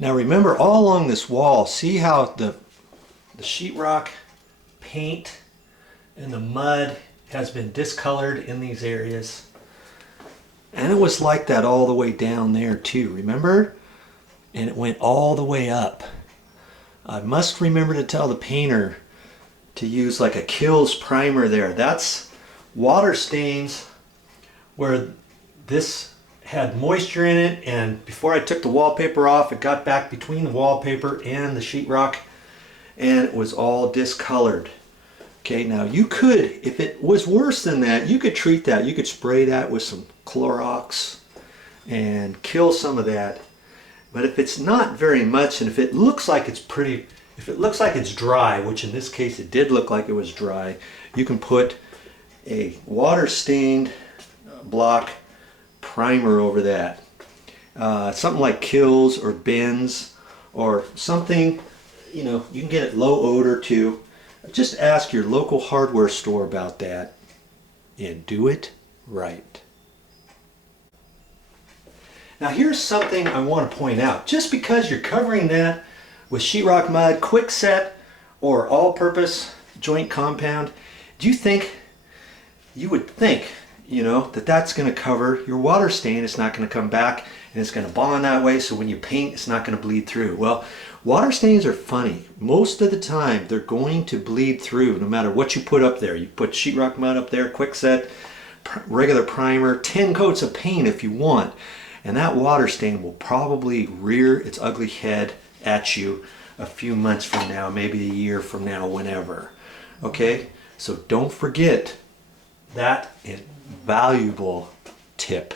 Now remember, all along this wall, see how the sheetrock paint and the mud has been discolored in these areas? And it was like that all the way down there too, remember? And it went all the way up. I must remember to tell the painter to use like a Kills primer there. That's water stains where this had moisture in it, and before I took the wallpaper off, it got back between the wallpaper and the sheetrock, and it was all discolored. Okay, now you could, if it was worse than that, you could treat that. You could spray that with some Clorox and kill some of that. But if it's not very much, and if it looks like it's pretty, if it looks like it's dry, which in this case it did look like it was dry, you can put a water-stained block primer over that. Something like Kills or Ben's or something, you know, you can get it low odor too. Just ask your local hardware store about that and do it right. Now here's something I want to point out. Just because you're covering that with sheetrock mud, quickset, or all-purpose joint compound, do you think, you would think, you know, that that's going to cover your water stain? It's not going to come back and it's going to bond that way, so when you paint it's not going to bleed through. Well, water stains are funny. Most of the time they're going to bleed through no matter what you put up there. You put sheetrock mud up there, quickset, regular primer, 10 coats of paint if you want, and that water stain will probably rear its ugly head at you a few months from now, maybe a year from now, whenever. Okay, so don't forget that valuable tip.